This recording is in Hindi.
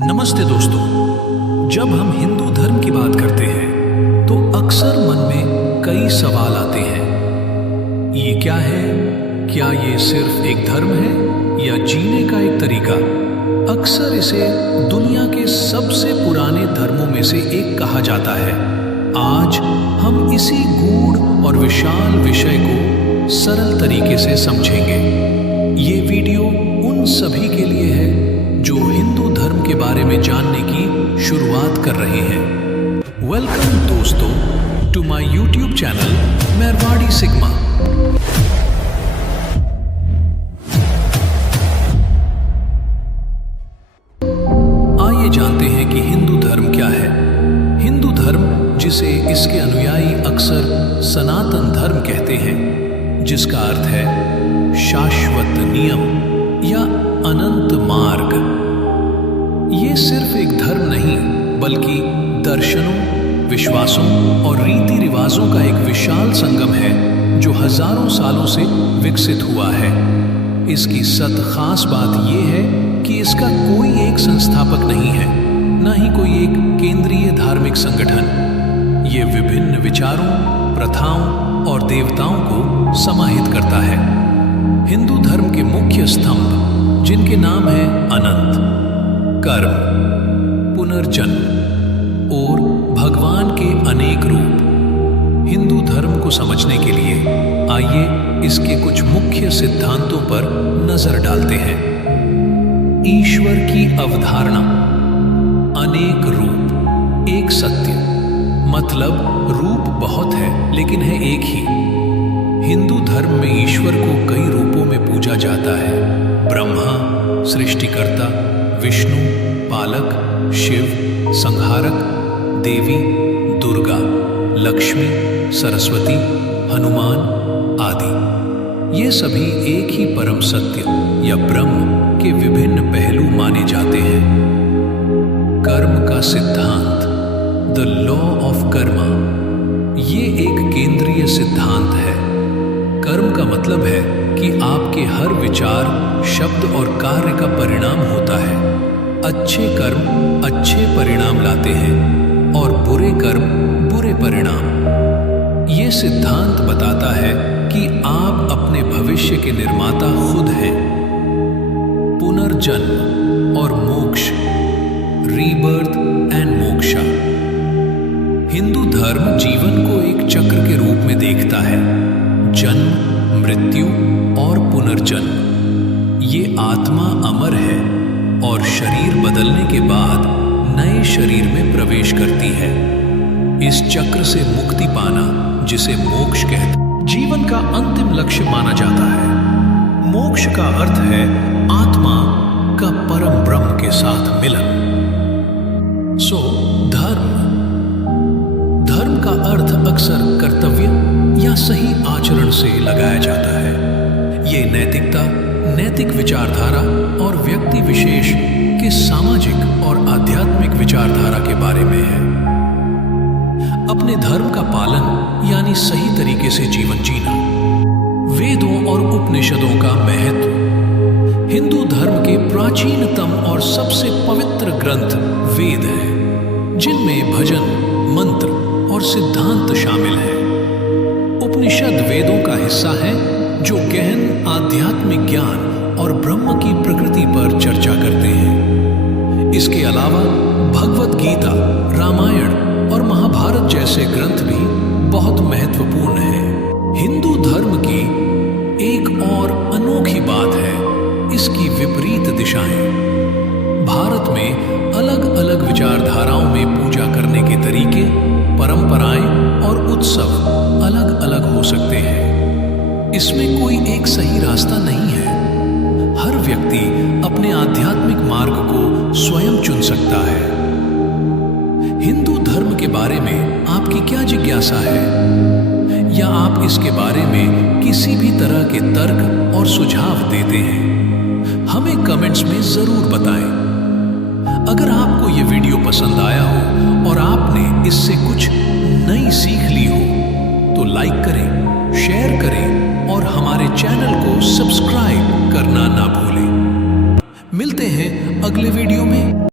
नमस्ते दोस्तों। जब हम हिंदू धर्म की बात करते हैं तो अक्सर मन में कई सवाल आते हैं। ये क्या है? क्या ये सिर्फ एक धर्म है या जीने का एक तरीका? अक्सर इसे दुनिया के सबसे पुराने धर्मों में से एक कहा जाता है। आज हम इसी गूढ़ और विशाल विषय को सरल तरीके से समझेंगे। ये वीडियो उन सभी के लिए है जो हिंदू धर्म के बारे में जानने की शुरुआत कर रहे हैं। वेलकम दोस्तों to my YouTube channel Merwadi sigma. आइए जानते हैं कि हिंदू धर्म क्या है। हिंदू धर्म, जिसे इसके अनुयायी अक्सर सनातन धर्म कहते हैं, जिसका अर्थ है शाश्वत नियम या अनंत मार्ग, ये सिर्फ एक धर्म नहीं बल्कि दर्शनों, विश्वासों और रीति रिवाजों का एक विशाल संगम है जो हजारों सालों से विकसित हुआ है। इसकी खास बात यह है कि इसका कोई एक संस्थापक नहीं है, न ही कोई एक केंद्रीय धार्मिक संगठन। ये विभिन्न विचारों, प्रथाओं और देवताओं को समाहित करता है। हिंदू धर्म के मुख्य स्तंभ, जिनके नाम हैं अनंत, कर्म, पुनर्जन्म और भगवान के अनेक रूप। हिंदू धर्म को समझने के लिए आइए इसके कुछ मुख्य सिद्धांतों पर नजर डालते हैं। ईश्वर की अवधारणा, अनेक रूप, एक सत्य, मतलब रूप बहुत है लेकिन है एक ही। हिंदू धर्म में ईश्वर को कई रूपों में पूजा जाता है। ब्रह्मा सृष्टिकर्ता, विष्णु पालक, शिव संहारक, देवी दुर्गा, लक्ष्मी, सरस्वती, हनुमान आदि। ये सभी एक ही परम सत्य या ब्रह्म के विभिन्न पहलू माने जाते हैं। कर्म का सिद्धांत, द लॉ ऑफ कर्मा, ये एक केंद्रीय सिद्धांत है। कर्म का मतलब है कि आपके हर विचार, शब्द और कार्य का परिणाम होता है। अच्छे कर्म अच्छे परिणाम लाते हैं और बुरे कर्म बुरे परिणाम। ये सिद्धांत बताता है कि आप अपने भविष्य के निर्माता खुद हैं। पुनर्जन्म और मोक्ष, रीबर्थ एंड मोक्षा। हिंदू धर्म जीवन को एक चक्र के रूप में देखता है। जन्म, मृत्यु और पुनर्जन्म। ये आत्मा अमर है और शरीर बदलने के बाद नए शरीर में प्रवेश करती है। इस चक्र से मुक्ति पाना, जिसे मोक्ष कहते हैं, जीवन का अंतिम लक्ष्य माना जाता है। मोक्ष का अर्थ है आत्मा का परम ब्रह्म के साथ मिलन। धर्म का अर्थ अक्सर कर्तव्य या सही आचरण से लगाया जाता है। ये नैतिकता, नैतिक विचारधारा और व्यक्ति विशेष के सामाजिक और आध्यात्मिक विचारधारा के बारे में है। अपने धर्म का पालन यानी सही तरीके से जीवन जीना। वेदों और उपनिषदों का महत्व। हिंदू धर्म के प्राचीनतम और सबसे पवित्र ग्रंथ वेद हैं, जिनमें भजन, मंत्र और सिद्धांत शामिल हैं। उपनिषद वेदों का हिस्सा है जो गहन आध्यात्मिक ज्ञान और ब्रह्म की प्रकृति पर चर्चा करते हैं। इसके अलावा भगवत गीता, रामायण और महाभारत जैसे ग्रंथ भी बहुत महत्वपूर्ण हैं। हिंदू धर्म की एक और अनोखी बात है इसकी विपरीत दिशाएं। भारत में अलग अलग विचारधाराओं में पूजा करने के तरीके, परंपराएं और उत्सव अलग अलग हो सकते हैं। इसमें कोई एक सही रास्ता नहीं है। हर व्यक्ति अपने आध्यात्मिक मार्ग को स्वयं चुन सकता है। हिंदू धर्म के बारे में आपकी क्या जिज्ञासा है? या आप इसके बारे में किसी भी तरह के तर्क और सुझाव देते हैं? हमें कमेंट्स में जरूर बताएं। अगर आपको ये वीडियो पसंद आया हो और आपने इससे कुछ नई सीख ली हो तो लाइक करें, शेयर करें और हमारे चैनल को सब्सक्राइब करना ना भूलें। मिलते हैं अगले वीडियो में।